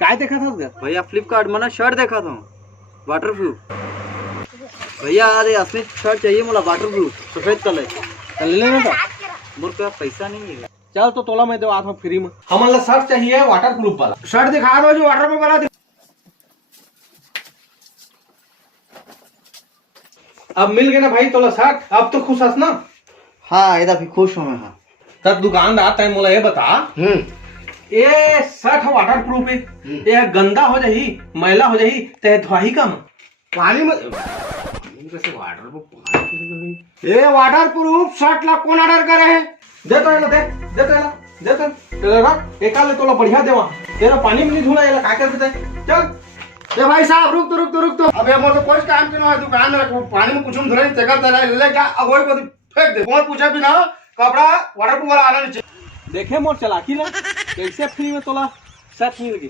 काय देखा था भैया फ्लिपकार्ट में ना शर्ट देखा था वाटर प्रूफ। भैया अरे असली शर्ट चाहिए मुला वाटर प्रूफ सफेद कलर। कल ले लेना था। मोर पे पैसा नहीं है। चल तो तोला मैं दे आता हूँ फ्री में। हमारा शर्ट चाहिए वाटर प्रूफ वाला। शर्ट दिखा दो जो वाटर प्रूफ वाला। अब मिल गया ना भाई तोला शर्ट। अब तो खुश हस ना। हाँ इधर भी खुश हूँ मैं। हाँ तब दुकानदार तय मोला ये बता ये शर्ट वाटर प्रूफ है ये गंदा हो जाही मैला हो जाही ते धोही कम पानी में कैसे वाटर प्रूफ ये वाटर प्रूफ शर्ट ला कौन ऑर्डर करे है दे तो रख एक ले तोला बढ़िया देवा तेरा पानी में नहीं धुला ये का कर देते चल। ए भाई साहब रुक तो अबे मोर तो कोई काम के ना दुकान में पानी में कुछ हम धुले चकर दे ले क्या अगोई को फेंक दे कौन पूछा भी ना कपड़ा वाटर प्रूफ वाला आना नहीं चाहिए। देखे मोर चलाकी ला कैसे फ्री में तोला शर्ट मिल गई।